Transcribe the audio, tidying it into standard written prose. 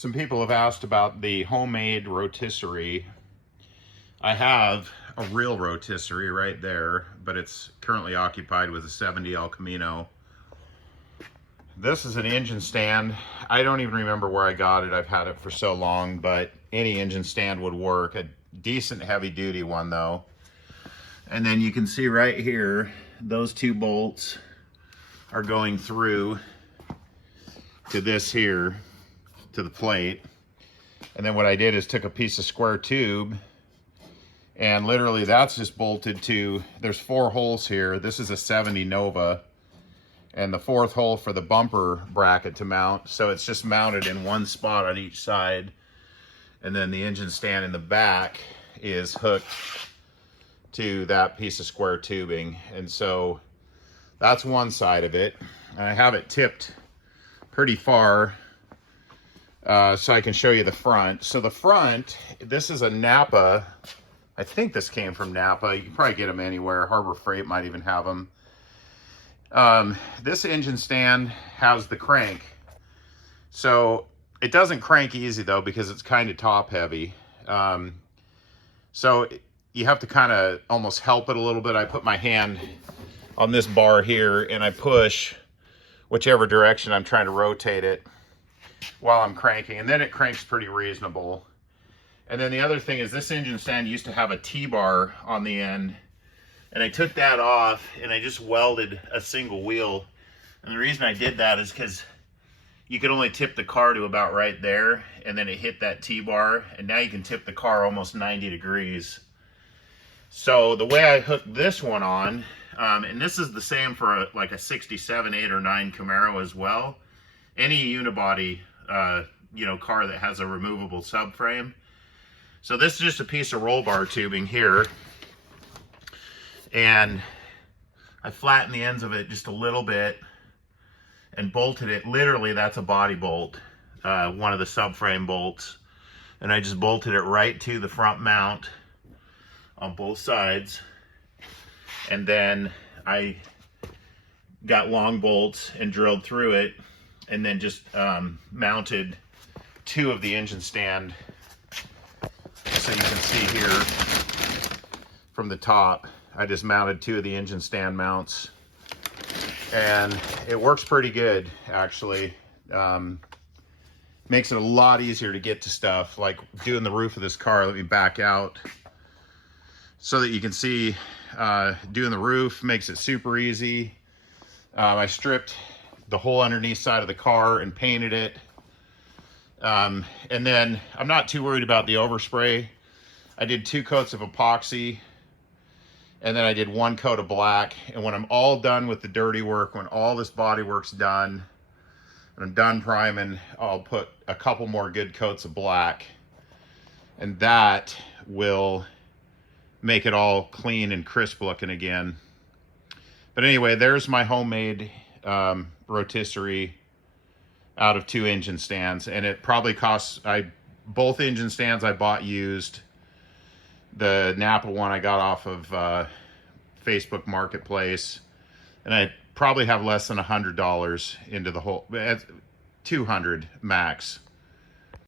Some people have asked about the homemade rotisserie. I have a real rotisserie right there, but it's currently occupied with a 70 El Camino. This is an engine stand. I don't even remember where I got it. I've had it for so long, but any engine stand would work. A decent heavy duty one though. And then you can see right here, those two bolts are going through to this here, to the plate. And then what I did is took a piece of square tube and literally that's just bolted to, there's 4 holes here. This is a 70 Nova and the 4th hole for the bumper bracket to mount. So it's just mounted in one spot on each side. And then the engine stand in the back is hooked to that piece of square tubing. And so that's one side of it. And I have it tipped pretty far so I can show you the front. So the front, this is a Napa. I think this came from Napa. You can probably get them anywhere. Harbor Freight might even have them. This engine stand has the crank. So it doesn't crank easy though because it's kind of top heavy. So you have to kind of almost help it a little bit. I put my hand on this bar here and I push whichever direction I'm trying to rotate it while I'm cranking, and then it cranks pretty reasonable. And then the other thing is this engine stand used to have a T-bar on the end, and I took that off and I just welded a single wheel. And the reason I did that is because you could only tip the car to about right there, and then it hit that T-bar, and now you can tip the car almost 90 degrees. So the way I hooked this one on, and this is the same for like a 67, 8, or 9 Camaro as well. Any unibody, car that has a removable subframe. So this is just a piece of roll bar tubing here. And I flattened the ends of it just a little bit and bolted it. Literally, that's a body bolt, one of the subframe bolts. And I just bolted it right to the front mount on both sides. And then I got long bolts and drilled through it, and then just mounted 2 of the engine stand. So you can see here from the top, I just mounted 2 of the engine stand mounts, and it works pretty good actually. Makes it a lot easier to get to stuff, like doing the roof of this car. Let me back out so that you can see doing the roof makes it super easy. I stripped the whole underneath side of the car and painted it. And then I'm not too worried about the overspray. I did 2 coats of epoxy, and then I did 1 coat of black. And when I'm all done with the dirty work, when all this body work's done, and I'm done priming, I'll put a couple more good coats of black, and that will make it all clean and crisp looking again. But anyway, there's my homemade rotisserie out of 2 engine stands, and it probably costs, both engine stands I bought used. The Napa one I got off of Facebook Marketplace, and I probably have less than $100 into the whole, $200 max.